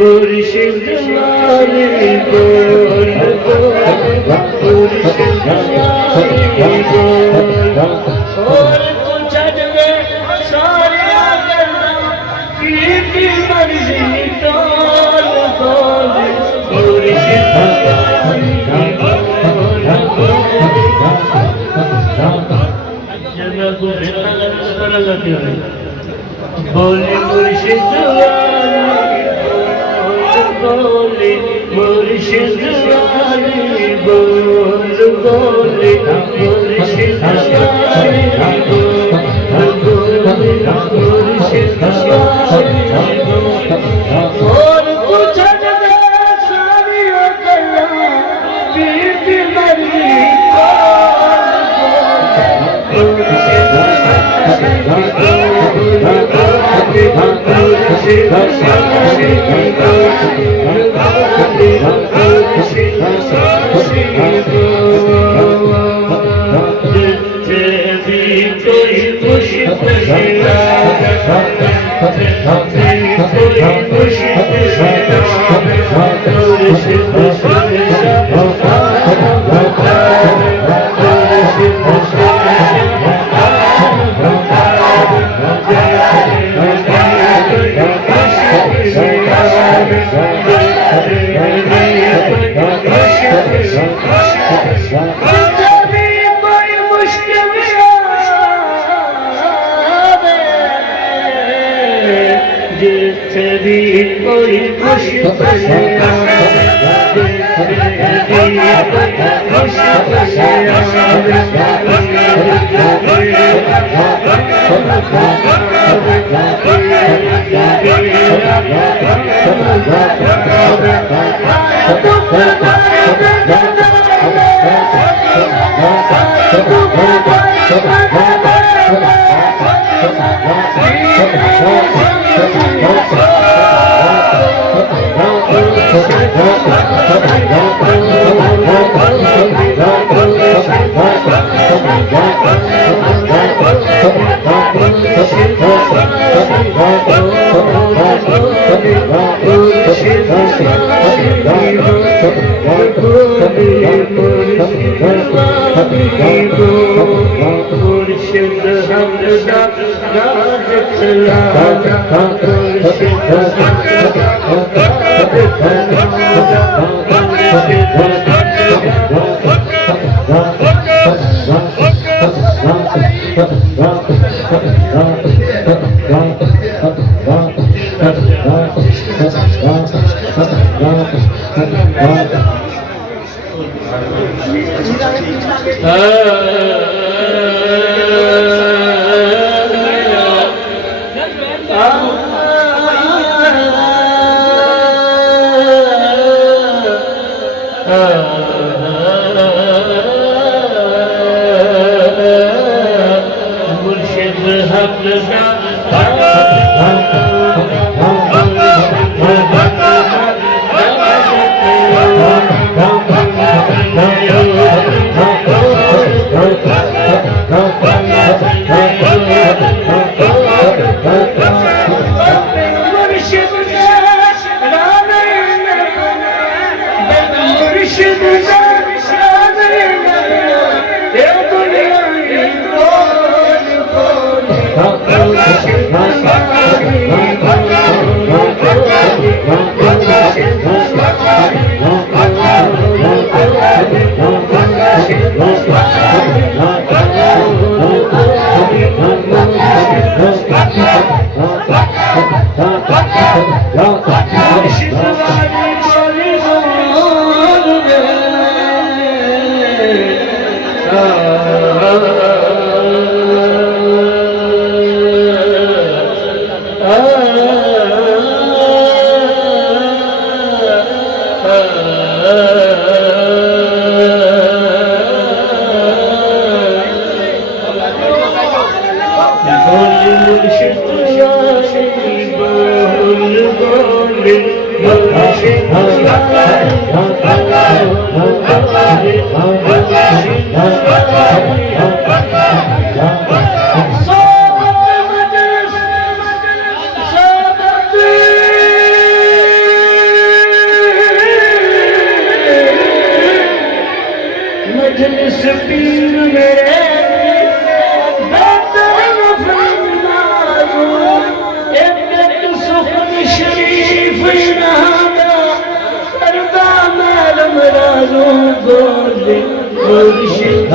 मुर्शिद वाले बोल मुर्शिद वाले बोल और तू छड़ दे सारे गल्लां की मर्जी तोल बोल मुर्शिद वाले बोल मुर्शिद बोले मुर्शिद वाले बोल बोले मुर्शिद वाले बोल बोले मुर्शिद वाले और कुछ न सारी गल्लां पीर मर्जी मुर्शिद कोई खुशी मुर्शिद हमदा राज चलाना मुर्शिद हमदा Bye. बोल मुर्शिद यानी बोल बोल मुर्शिद मजलिस पीर मेरे शरीफ नहादा करदा मैलम राजू बोले मुर्शिद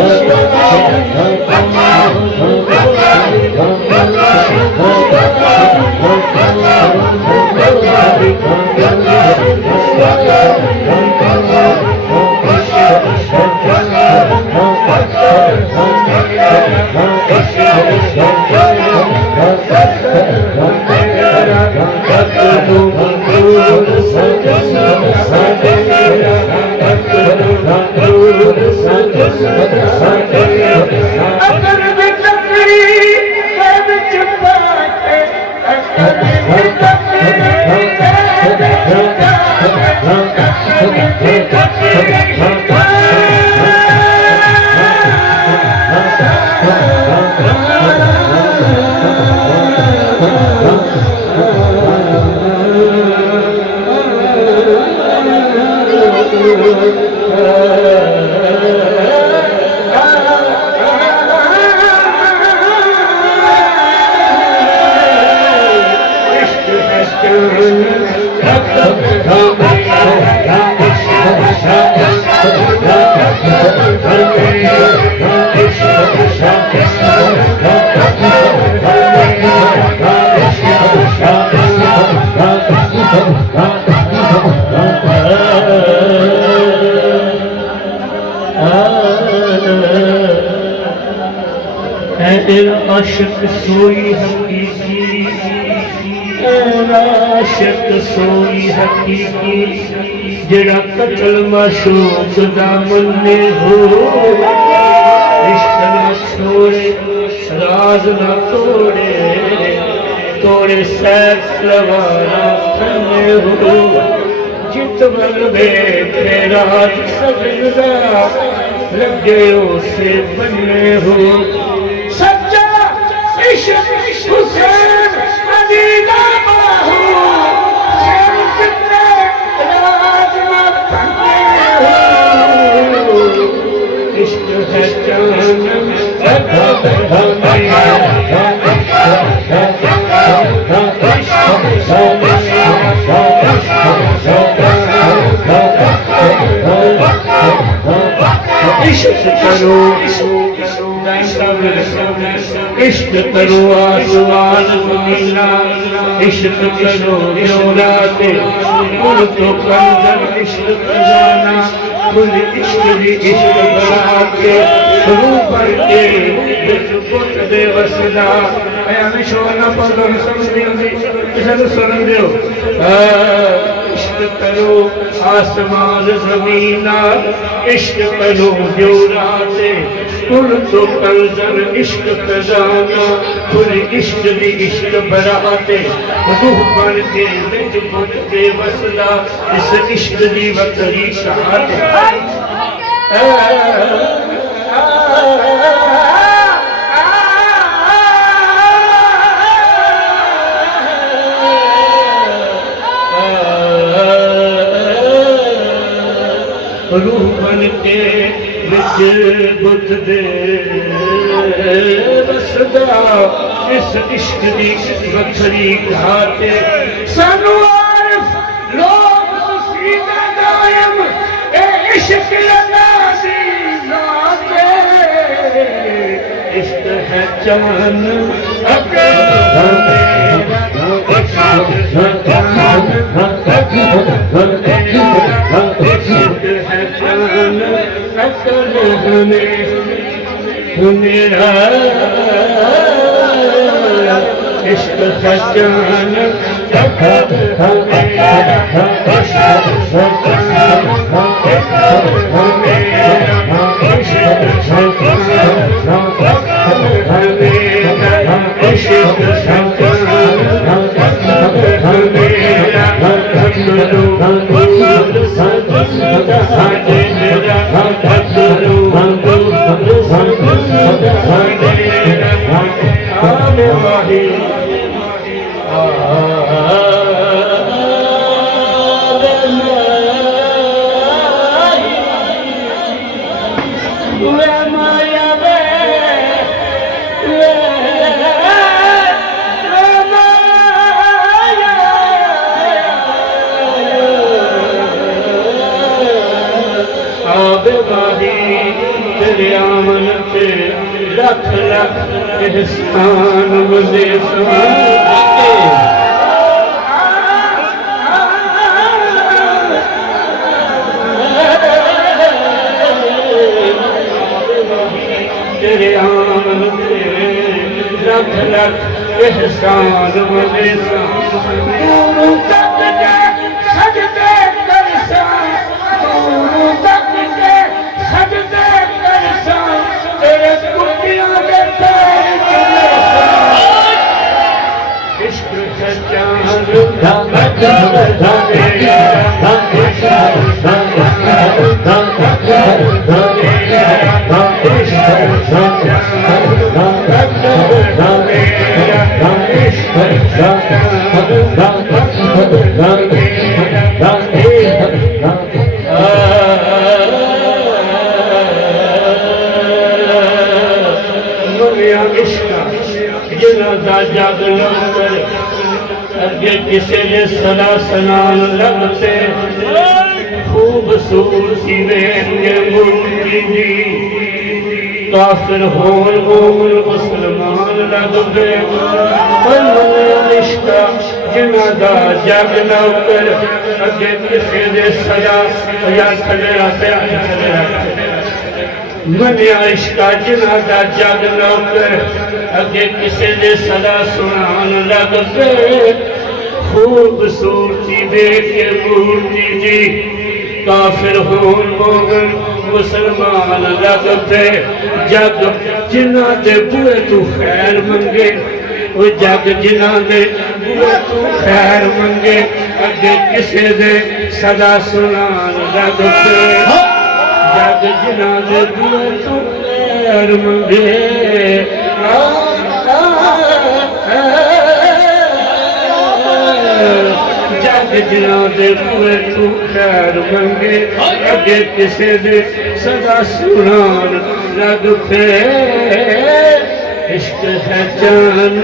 आशिक सोई हकीकी आशिक सोई हकीकी जड़ा कतल माशूक दा मन्ने हो इश्क ना छोड़े राज ना तोड़े तोड़े सैफ सवारा फने हो जित बल बैठे राज सजदा लगे उसे बने हो हुसैन अजीजा बाहू राज इश्क है जानम इश्क करो इश्क करो आसमान ज़मीना इश्क करो औलादे कुल तो कंजर इश्क खजाना कुल इश्क भी इश्क बनाते रूह भर के बिच पुट दे वसदा मैं हमेशा ना पढ़ो समझ नहीं सुन दियो इश्क करो आसमान ज़मीना इश्क करो औलादे कुल तो कंजर इश्क खजाना कुल इश्क दी इश्क बराते रूह बन के बिच पुट के वसदा इस इश्क दी वतरी शान रूह बन के विच बुत दे वसदा इस इश्क दी वखरी घाटे सानू आरिफ लोग सीधा दायम ए इश्क अल्लाह दी इश्क है जान अकल मेरा इश्क सजान वाही तेरे आमन ते लख लख एहसान मुझे तेरे आमन ते लख लख एहसान मुझे दूर तक सजदे करसा दूर तक सजदे करसा तेरे कुटियां दे पैर इश्क जिन्ना जग लंगर अगे किसे ने सदा सनान लगते खूबसूरती वेंगे मुर्गी जी काफिर होन होन मुसलमान लगते इश्का जिन्ना दा जग लंगर अगे किसे ने सदा या थले मनिया इश्का जिन्ना दा जग लंगर अगे किसे दे सदा सुनान लग पे खूबसूरती देख के मूर्ति जी काफिर होन मोगन मुसलमान लग पे जग जिन्ना दे बुए तू खैर मंगे वो जग जिन्ना दे बुए तू खैर मंगे अगे किसे दे सदा सुनान लग पे जग जिन्ना दे बुए तू खैर मंगे जग जिन्ना दे बुए तू खैर मंगे अगे किसे दे सदा सुनान लग पे इश्क है जान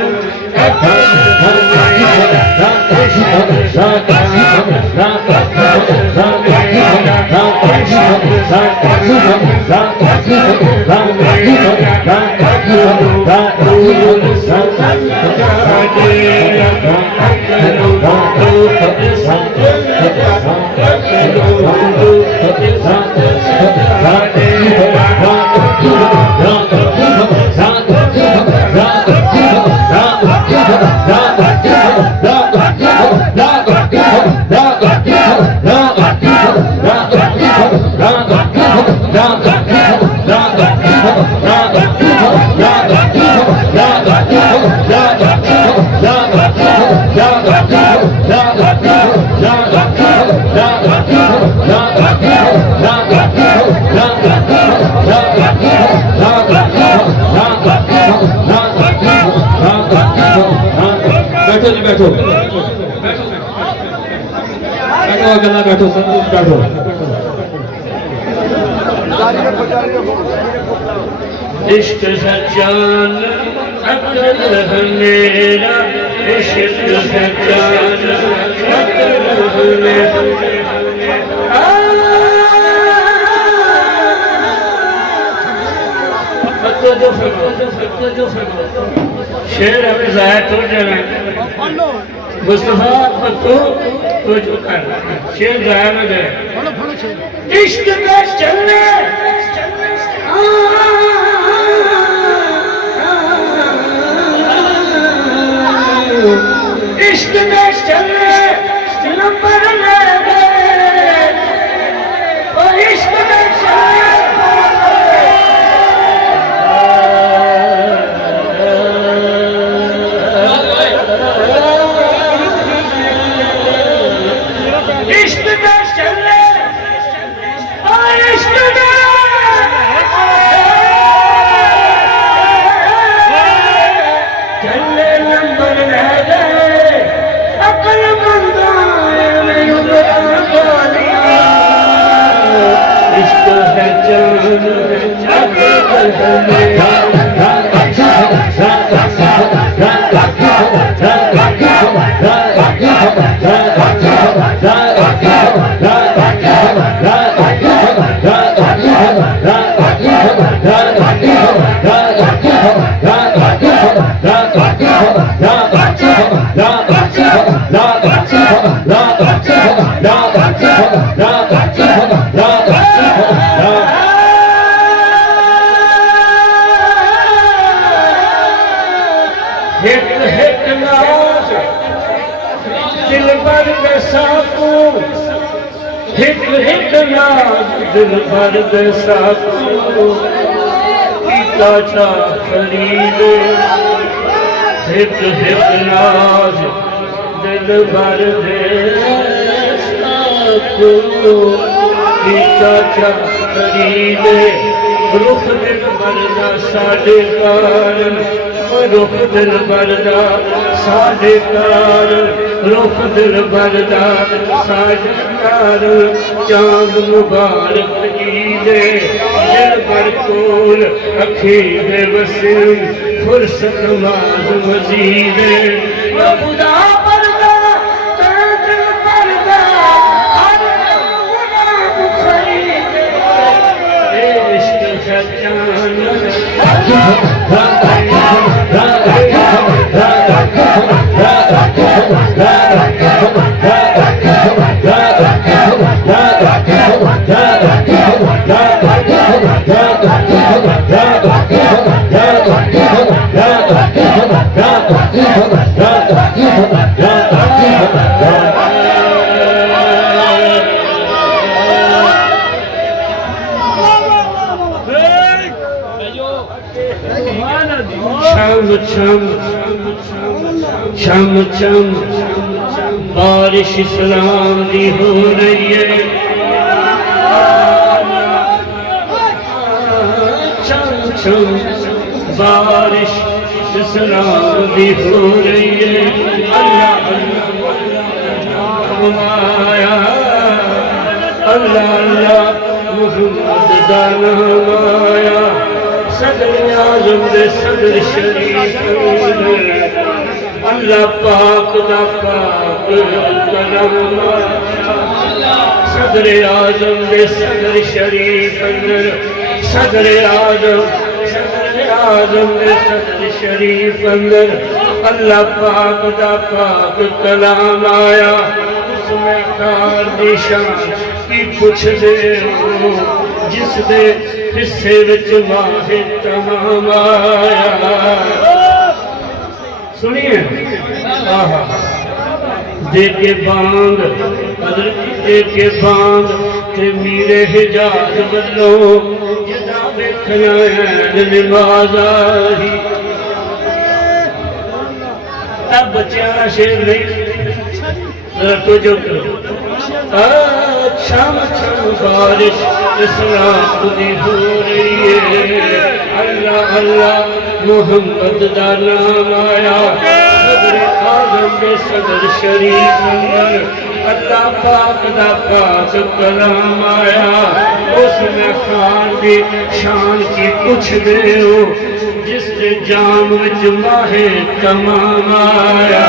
बैठो जी बैठो बैठो गला बैठो संतोष बैठो इश्क सच्चान अकल है मेरा इश्क सच्चान अकल है मेरा शेर अभी जाहिर हो जाना मुस्तफा तो जो कर शेर जाहिर हो जाए इश्क का चलने इश्क में चलने नंबर ले इश्क में चलने पहचान दिल भर साकू हिक हिक नाज दिल भर साकू कीता चा खरीद हिक हिक नाज दिल भर साकू कीता चा खरीद रुख दिल भरदा साडे कारण रुख दिल भरदा साडे कारण रुख दिल भरदा साडे कारण चांद मुबारक ईदे दिल भर कोल अखी दे वसीम फुर्सत माज मजीद खुदा भरदा चांद भरदा हर गुलाम खरीद इश्क सचान शम शम बारिश इस्लाम दी हो रही है शम शम बारिश इस्लाम दी हो रही है अल्लाह अल्लाह अल्लाह अल्लाह मुहम्मद दा नाम आया सदर आज़म दे सदर शरीफ अल्लाह पाक दा पाक कलम सदर आज़म दे सदर शरीफ सदर आज़म दे सदर शरीफ अंदर अल्लाह पाक दा पाक कलाम आया उसमें कार दी शान की पुछ दे जिस दे हिस्से विच माहे तमाम आया सुनिए दे के बांग दे के बांग ते मीरे हिजाज वल्लों जिदा देखना है नमाज ही तब बच्चा शेर नहीं तो जो शाम शाम बारिश इस्लाम दी हो रही है अल्लाह अल्लाह मुहम्मद दा नाम आया सदर आज़म दे सदर शरीफ अंदर अल्लाह पाक दा पाक कलाम आया उसमें खान दी शान की कुछ दे हो जिस दे जाम विच माहे तमाम आया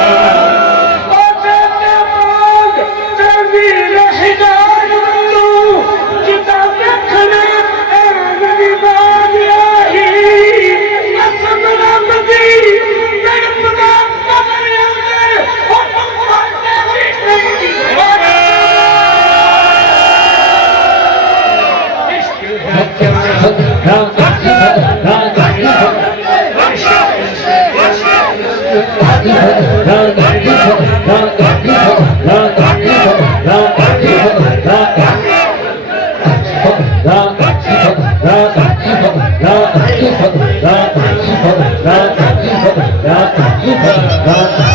Ra